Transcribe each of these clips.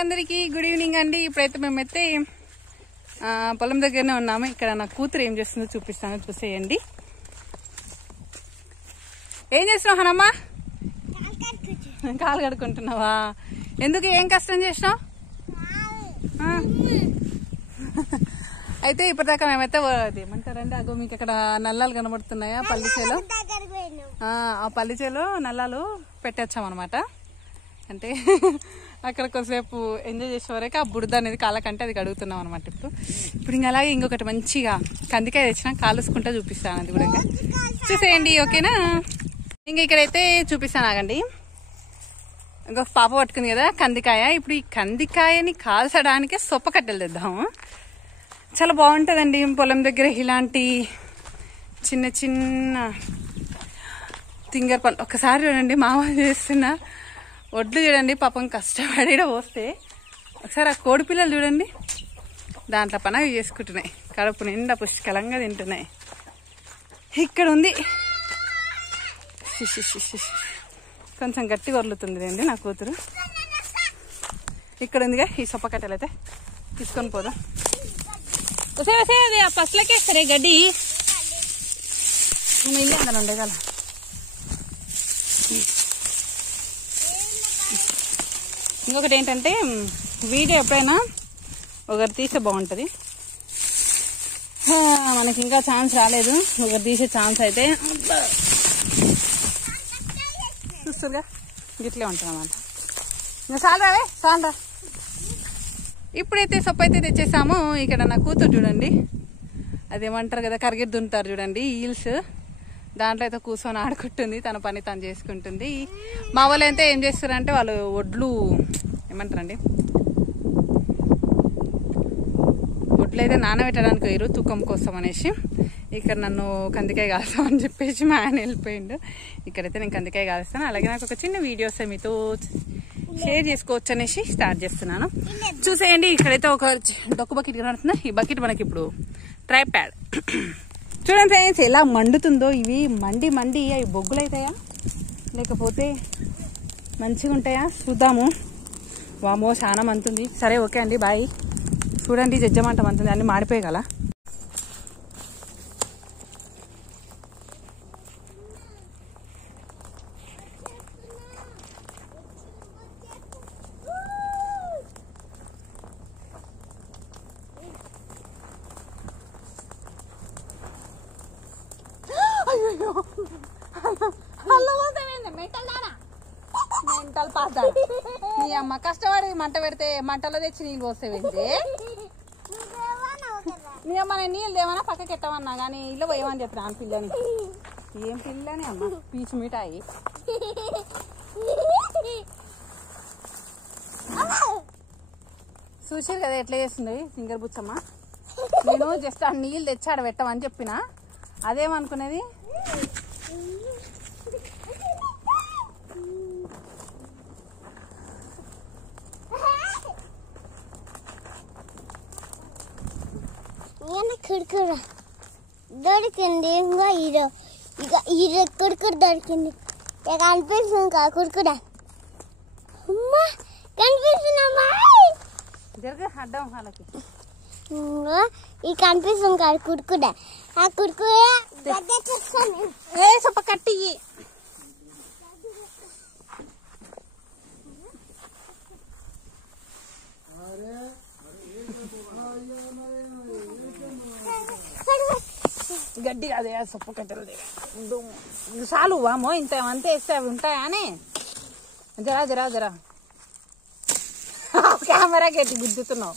అందరికీ good evening అండి. ఇప్పుడైతే మేమైతే పొలం దగ్గరనే ఉన్నాము. ఇక్కడ నా కూతురు ఏం చేస్తుందో చూపిస్తాను, చూసేయండి. ఏం చేస్తున్నావు హనమ్మా? కాలు కడుకుంటున్నావా? ఎందుకు, ఏం కష్టం చేసినావు? అయితే ఇప్పటిదాకా మేమైతే ఏమంటారండి, అగో మీకు ఇక్కడ నల్లాలు కనబడుతున్నాయా? పల్లిచేలో ఆ పల్లిచేలో నల్లాలు పెట్టేచ్చామన్నమాట. అంటే అక్కడ కొద్దిసేపు ఎంజాయ్ చేసే వరకు ఆ బురద అనేది కాళ్ళకంటే అది కడుగుతున్నాం అనమాట. ఇప్పుడు ఇంకా అలాగే ఇంకొకటి మంచిగా కందికాయ తెచ్చినా కాలుసుకుంటా చూపిస్తాను, అది కూడా చూసేయండి. ఓకేనా? ఇంకా ఇక్కడైతే చూపిస్తాను, ఆగండి. ఇంకొక పాప పట్టుకుంది కదా కందికాయ. ఇప్పుడు ఈ కందికాయని కాల్చడానికి సొప్ప కట్టెలు తెద్దాము. చాలా బాగుంటుందండి పొలం దగ్గర ఇలాంటి చిన్న చిన్న తింగర పనులు. ఒకసారి చూడండి మామ చేస్తున్న వడ్లు చూడండి, పాపం కష్టపడి పోస్తే. ఒకసారి ఆ కోడి పిల్లలు చూడండి, దాంట్లో పని అవి చేసుకుంటున్నాయి, కడుపు నిండా పుష్కలంగా తింటున్నాయి. ఇక్కడ ఉంది, కొంచెం గట్టి వరులుతుంది అండి నా కూతురు. ఇక్కడ ఉందిగా ఈ సొప్ప కట్టెలు, అయితే తీసుకొని పోదాం. వసే అది ఆ పసులకే సరే గడ్డి ఇల్లు అందరూ ఉండే కదా. ఇంకొకటి ఏంటంటే, వీడియో ఎప్పుడైనా ఒకరు తీసే బాగుంటుంది. మనకి ఇంకా ఛాన్స్ రాలేదు, ఒకరు తీసే ఛాన్స్ అయితే చూస్తుందిగా గిట్లే ఉంటుంది అన్నమాట. ఇంకా చాలరావే చాలరా. ఇప్పుడైతే సొప్పు అయితే తెచ్చేసాము. ఇక్కడ నా కూతురు చూడండి, అదేమంటారు కదా కరిగిరి దుంటారు చూడండి, ఈల్స్, దాంట్లో అయితే కూర్చొని ఆడుకుంటుంది, తన పని తను చేసుకుంటుంది. మా వాళ్ళు అయితే ఏం చేస్తారంటే, వాళ్ళు వడ్లు ఏమంటారండి, వడ్లు అయితే నానబెట్టడానికి వేరు తూకం కోసం అనేసి. ఇక్కడ నన్ను కందికాయ కాల్స్తామని చెప్పేసి మా ఆయన వెళ్ళిపోయిండు. ఇక్కడైతే నేను కందికాయ కాలుస్తాను. అలాగే నాకు ఒక చిన్న వీడియోస్ మీతో షేర్ చేసుకోవచ్చు అనేసి స్టార్ట్ చేస్తున్నాను, చూసేయండి. ఇక్కడైతే ఒక డొక్కు బకెట్ కనబడుతుంది. ఈ బకెట్ మనకి ఇప్పుడు ట్రై ప్యాడ్. చూడండి ఫ్రెండ్స్ ఎలా మండుతుందో. ఇవి మండి అవి బొగ్గులు అవుతాయా లేకపోతే మంచిగా ఉంటాయా చూద్దాము. వామో చాలా మంతుంది. సరే ఓకే అండి, బాయ్. చూడండి జజ్జమంట మంతుంది, అన్ని మాడిపోయి గల. మెంటల్ పాస్ నీ అమ్మ కష్టపడి మంట పెడితే మంటలో తెచ్చి నీళ్ళు పోసేవేంటి? నీ అమ్మ నేను నీళ్ళు దేవన్నా పక్కకి ఎట్టమన్నా కానీ ఇల్లు పోయమని చెప్పిన ఆ పిల్లని. ఏం పిల్లని అమ్మ, పీచు మిఠాయి. చూసారు కదా ఎట్లా చేస్తుంది సింగర్ బుచ్చమ్మ. నేను జస్ట్ ఆ నీళ్ళు తెచ్చి ఆడ పెట్టమని చెప్పిన, అదేమనుకునేది కుడుకుడు దొరికింది. ఇంకా ఇది కుడుకుడు దొరికింది. ఇక కనిపిస్తుంది కదా కుడుకుడా. అమ్మా కనిపిస్తుందమ్మా, అడ్డం వాళ్ళకి ఇది కనిపిస్తుంది కదా కుడుకుడా. ఆ కుడుకుడే సొప్ప కట్టి గడ్డి అదే సొప్పు కట్టెలు చాలు. వామో ఇంత అంతే వేస్తే అవి ఉంటాయా అని జరా కెమెరా గట్టి గుద్దుతున్నావు.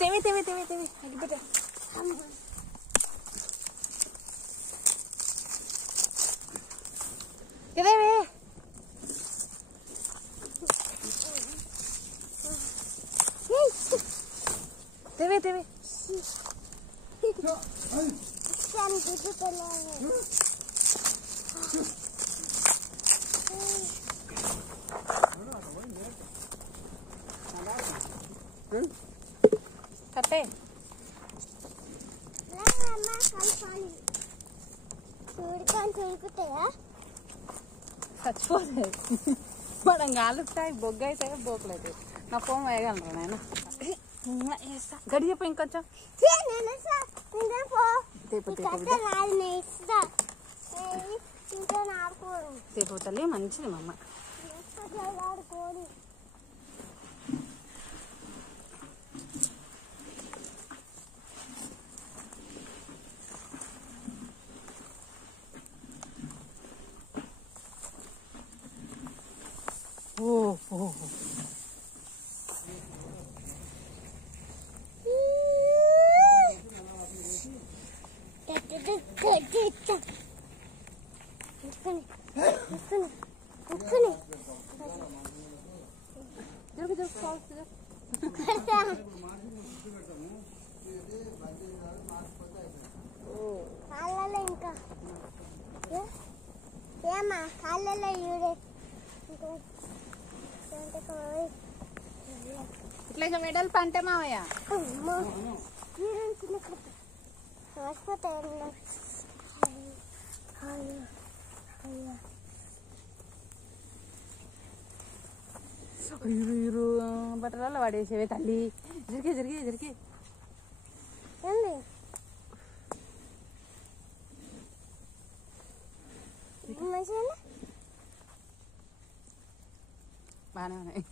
తెవి అగ్గిపెట్ట. ఇదేవే తెవి కట్టే. కురుకుతాయా? చచ్చిపోతాయి. మనం కాలుస్తాయి, బొగ్గ అవుతాయి, బోకులు అవుతాయి. నా ఫోన్ వేయగలరా నాయన? గడి చెప్పు ఇంకొంచెం. తేపు తల్లి మంచిది మా అమ్మ. ఓ కాళ్ళలో ఇంకా ఏమా కాళ్ళలో ఇవిడే ఇట్లా మెడల్ పంటే మావయ్య బట్టలలో పడేసేవే తల్లి. జరిగే జరిగే జరిగే బాగానే ఉన్నాయి.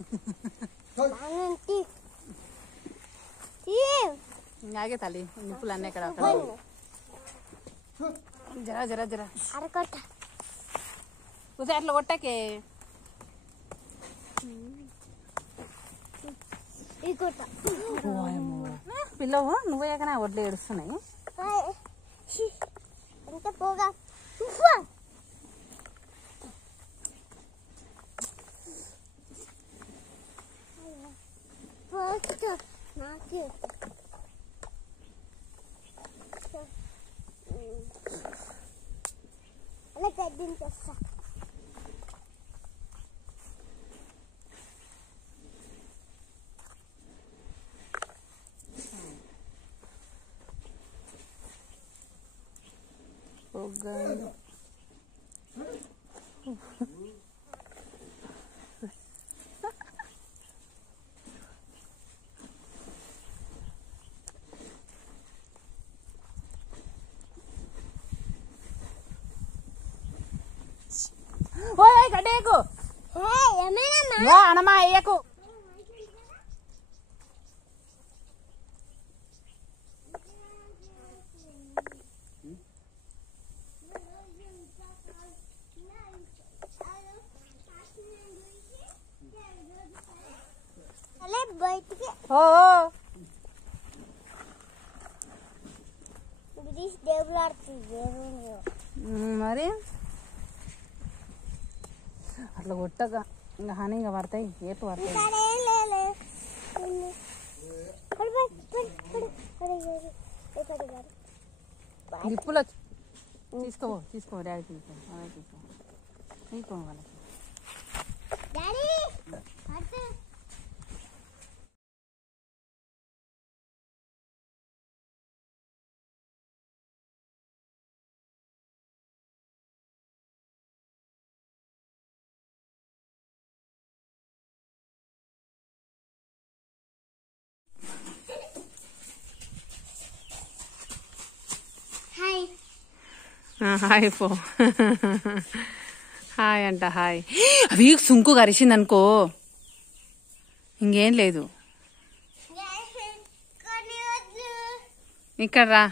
ఆగే తల్లి, నిప్పులు అన్నీ ఎక్కడ అక్కడ. జరా జరా జరా అరకొట్ట అట్లా కొట్టకే. పిల్లవు నువ్వేకనా వడ్లు ఏడుస్తున్నాయి. ఎంత పోగా నాకు అలా గడ్డించేస్తా. ఓయ్ గడ్డేకు అనమా అయ్యకు. బయటికి మరి అట్లా కొట్టక ఇంకా హాని ఇంకా పడతాయి, ఏపు పడతాయి. నిప్పులు తీసుకో తీసుకో డాడీ తీసుకో తీసుకో వాళ్ళకి. హాయ్ పో, హాయ్ అంట హాయ్. అవి సుంకు కరిచింది అనుకో ఇంకేం లేదు. ఇక్కడ రా.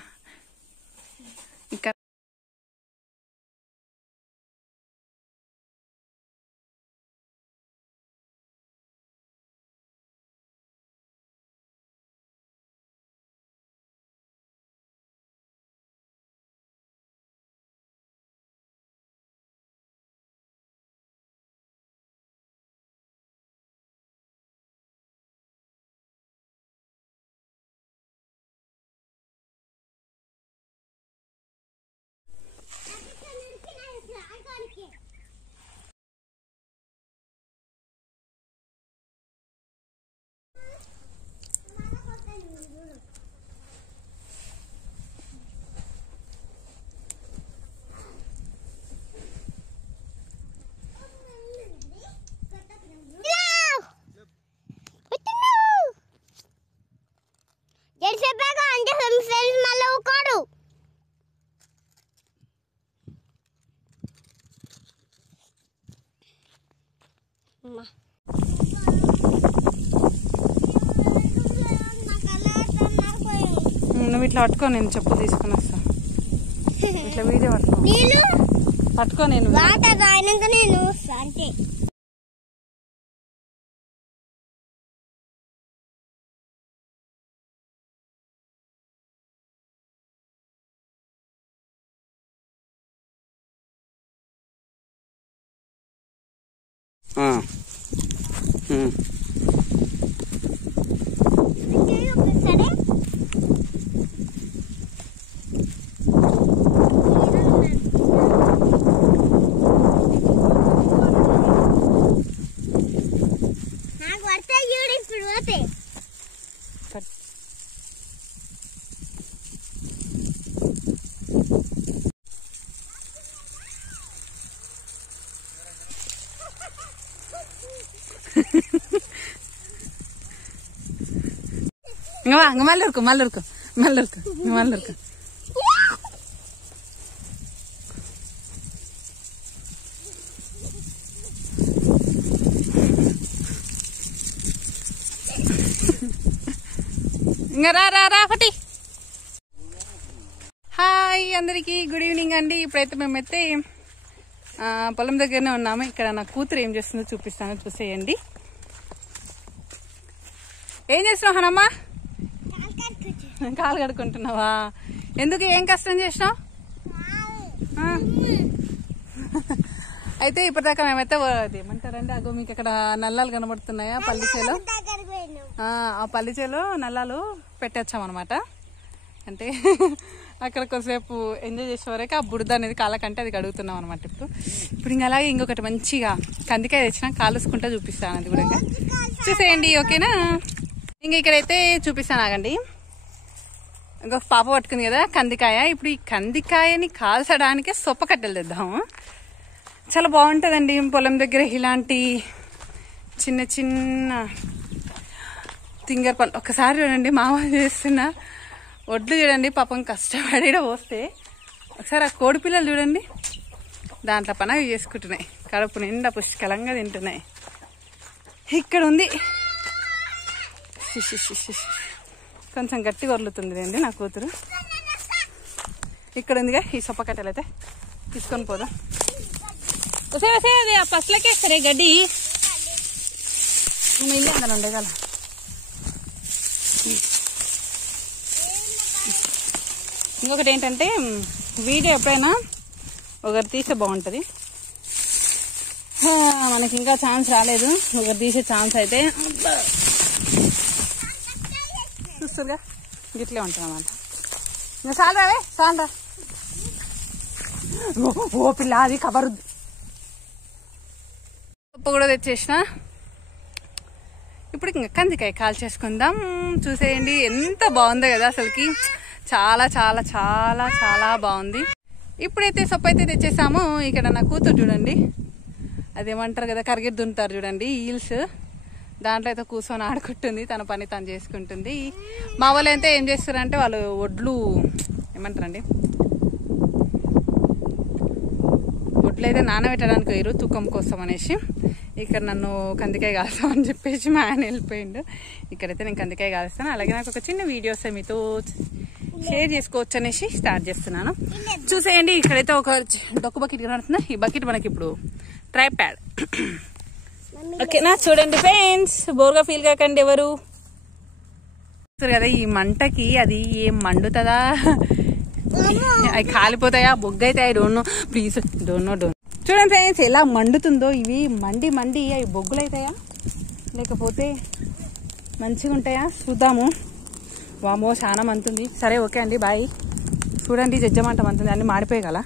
అమ్మా నువ్వు ఇట్లా పట్టుకో, నేను చెప్పు తీసుకుని వస్తా. ఇట్లా వీడియో పట్టుకో, పట్టుకో. నేను వాటర్ రాయినాక నేను అంటే సరే నాకు పడతాయి చూడు ఇప్పుడు పోతే ఇంక మళ్ళీ ఉరుకు, మళ్ళీ ఉరుకు, మళ్ళీ ఉరుకు, మళ్ళీ ఉరుకు. ఇంకా రా రా రా ఒకటి. హాయ్ అందరికీ, గుడ్ ఈవినింగ్ అండి. ఇప్పుడైతే మేమైతే పొలం దగ్గరనే ఉన్నాము. ఇక్కడ నా కూతురు ఏం చేస్తుందో చూపిస్తాను, చూసేయండి. ఏం చేస్తున్నావు హనమ్మా? కాలు కడుక్కుంటున్నావా? ఎందుకు, ఏం కష్టం చేసినావు? అయితే ఇప్పటిదాకా మేమైతే ఏమంటారండి, అగో మీకు అక్కడ నల్లాలు కనబడుతున్నాయా పల్లిచేలో? ఆ పల్లిచేలో నల్లాలు పెట్టేచ్చామన్నమాట. అంటే అక్కడ కొద్దిసేపు ఎంజాయ్ చేసే వరకు ఆ బురద అనేది కాళ్ళకంటే అది కడుగుతున్నాం అనమాట. ఇప్పుడు ఇంకా అలాగే ఇంకొకటి మంచిగా కందికాయ తెచ్చినా కాలుసుకుంటా చూపిస్తాను, అది కూడా చూసేయండి, ఓకేనా? ఇంకా ఇక్కడైతే చూపిస్తాను, ఆగండి. ఇంకొక పాప పట్టుకుంది కదా కందికాయ. ఇప్పుడు ఈ కందికాయని కాల్చడానికే సొప్ప కట్టెలు తెద్దాము. చాలా బాగుంటుందండి పొలం దగ్గర ఇలాంటి చిన్న చిన్న తింగర్ పనులు. ఒకసారి చూడండి మామ చేస్తున్న ఒడ్లు చూడండి, పాపం కష్టపడి పోస్తే. ఒకసారి ఆ కోడి పిల్లలు చూడండి, దాంట్లో పని అవి చేసుకుంటున్నాయి, కడుపు నిండా పుష్కలంగా తింటున్నాయి. ఇక్కడ ఉంది, కొంచెం గట్టిగా వదులుతుంది అండి నా కూతురు. ఇక్కడ ఉందిగా ఈ సొప్ప కట్టెలు, అయితే తీసుకొని పోదాం. వసే వసే, అది ఆ పసలకేస్తారే గడ్డి, ఇల్లు అందరూ ఉండే కదా. ఇంకొకటి ఏంటంటే, వీడియో ఎప్పుడైనా ఒకరు తీస్తే బాగుంటుంది. మనకి ఇంకా ఛాన్స్ రాలేదు, ఒకరు తీసే ఛాన్స్ అయితే చూస్తుందిగా గిట్లే ఉంటుంది అన్నమాట. ఇంకా చాలు రావే, చాలు రా. ఓ పిల్ల, అది కబరు ఉప్పు కూడా తెచ్చేసిన. ఇప్పుడు ఇంకా కందికాయ కాల్ చేసుకుందాం, చూసేయండి. ఎంత బాగుందో కదా అసలుకి, చాలా చాలా చాలా చాలా బాగుంది. ఇప్పుడైతే సొప్పు అయితే తెచ్చేసాము. ఇక్కడ నా కూతురు చూడండి, అదేమంటారు కదా కరిగిరి దున్నుతారు చూడండి, ఈల్స్, దాంట్లో అయితే కూర్చొని ఆడుకుంటుంది, తన పని తను చేసుకుంటుంది. మా వాళ్ళు అయితే ఏం చేస్తారంటే, వాళ్ళు ఒడ్లు ఏమంటారండి, ఒడ్లు అయితే నానబెట్టడానికి పోయారు తూకం కోసం అనేసి. ఇక్కడ నన్ను కందికాయ కాల్చామని చెప్పేసి మా ఆయన వెళ్ళిపోయిండు. ఇక్కడైతే నేను కందికాయ కాలుస్తాను. అలాగే నాకు ఒక చిన్న వీడియోస్ మీతో షేర్ చేసుకోవచ్చు అనేసి స్టార్ట్ చేస్తున్నాను, చూసేయండి. ఇక్కడైతే ఒక డొక్కు బకెట్ కనబడుతుంది. ఈ బకెట్ మనకి ఇప్పుడు ట్రై ప్యాడ్, ఓకేనా? చూడండి ఫ్రెండ్స్, బోర్గా ఫీల్ కాకండి ఎవరు. కదా ఈ మంటకి అది ఏం మండుతుందా, అవి కాలిపోతాయా, బొగ్గు అయితే, I don't know, please don't know. చూడండి ఫ్రెండ్స్ ఎలా మండుతుందో. ఇవి మండి మండి అవి బొగ్గులు అవుతాయా లేకపోతే మంచిగా ఉంటాయా చూద్దాము. వామో చాలా మంతుంది. సరే ఓకే అండి, బాయ్. చూడండి జజ్జమంట మంతుంది, అన్ని మాడిపోయి కదా.